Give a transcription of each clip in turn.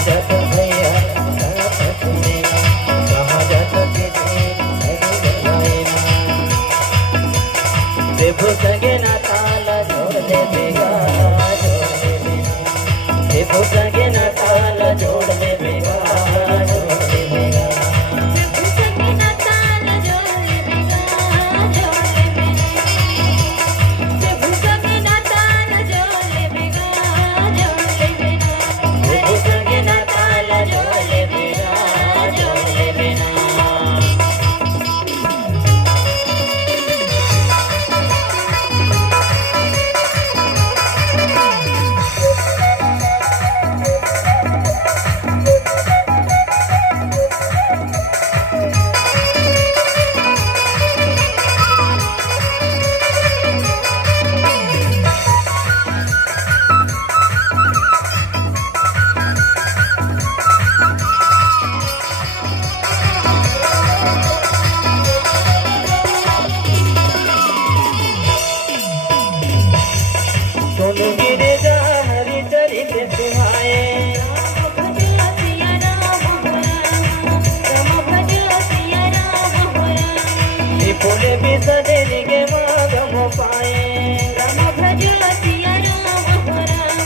जत भैया साथ सुनेगा, जहाँ जत किसी प्रभु संगे ना ताला जोड़ ले बेगा, जोड़ ले बेगा। प्रभु संगे ना ताला जोड़ ले बेगा, जोड़ ले बेगा। प्रभु संगे ना ताला जोड़ ले बेगा, जोड़ ले बेगा। प्रभु संगे ना ताला जोड़ ले बेगा, जोड़ ले बेगा। प्रभु संगे ना ताला जोड़ ले बेगा, जोड़ ले बेगा। सुन गिरजा हरि चरित सुहाए, राम भज सिया राम हो राम, राम भज सिया राम हो राम। विपुल विसदन के मागम पाए। राम भज सिया राम हो राम,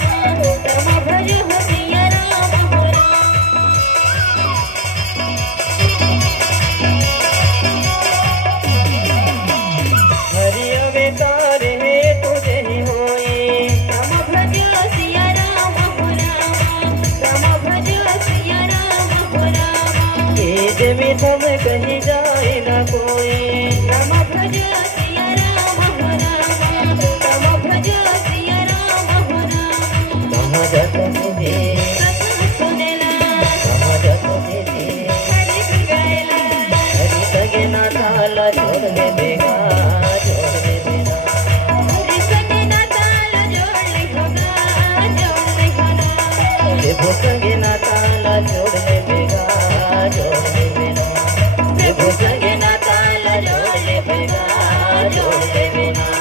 राम भज सिया राम हो राम। हरि अवतार है तुझे ही होए, राम भज सिया राम हो राम, राम भज सिया राम हो राम। तेज में थम कहीं जाए न कोई। राम भज सिया राम हो राम, राम भज सिया राम हो राम। जहाँ जत विधि, कथा सुनेला, जहाँ जत विधि, हरि गायला। हरि संगे ना ताला जोड़ ले बेगा, जोड़ ले बेगा। हरि संगे ना ताला जोड़ ले होगा, जोड़ ले होगा। प्रभु संगे ना ताला जोड़ ले बेगा, जोड़ ले बेगा। प्रभु संगे ना ताला जोड़ ले बेगा, जोड़ ले बेगा।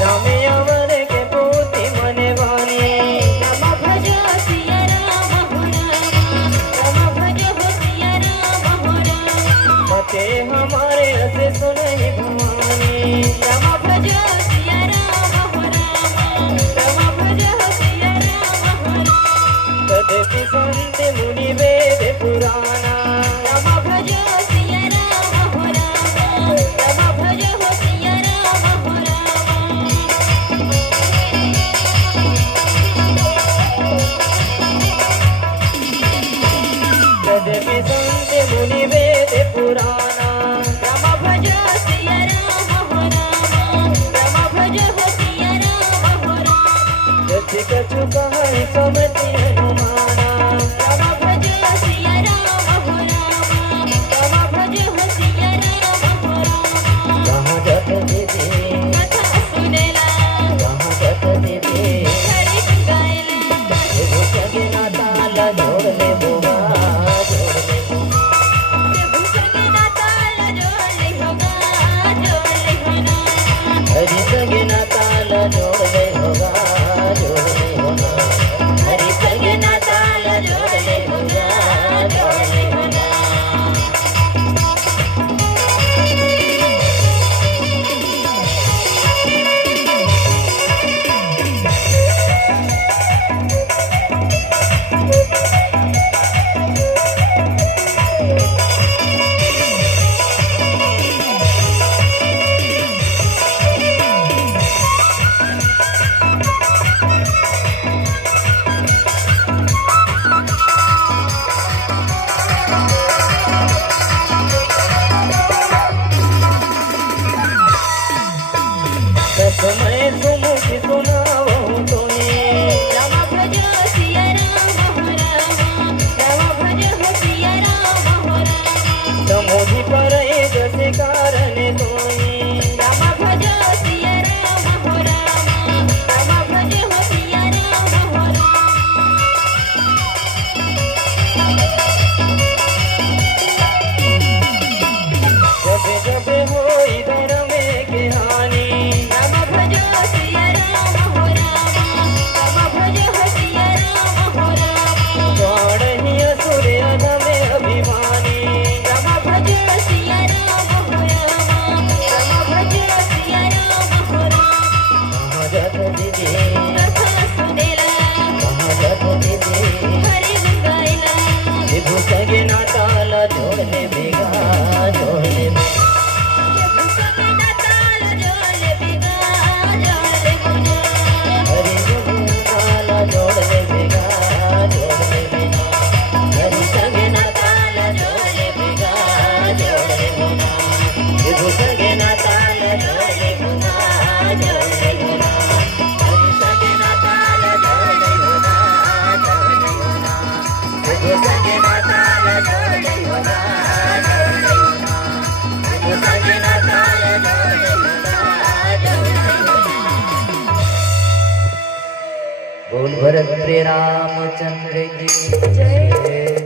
रामे अवर के पोती मने वाणी, राम भज सिया राम हो राम, राम भज सिया राम हो राम। मते हमारे हसे सुनहि भवानी। राम भज सिया राम हो राम, राम भज सिया राम हो राम। तदपि संत मुनि वेद पुराना, राम भज सिया राम हो राम, राम भज सिया राम हो राम। तदपि संत मुनि वेद पुराना। राम भज सिया राम हो राम, राम भज सिया राम हो राम। यथि कछु कहै समति अनुमाना, राम भज सिया राम हो राम, राम भज सिया राम हो राम। जहाँ जत विधि, कथा सुनेला, जहाँ जत विधि, हरि गायला। प्रभु संगे ना ताला जोड़ ले बोगा, जोड़ ले बोगा। प्रभु संगे ना ताला जोड़ ले होगा, जोड़ ले होगा। हरि संगे ना ताला जोड़ ले होगा, जोड़ ले होगा। हरि संगे ना भरत श्री रामचंद्र की जय जय।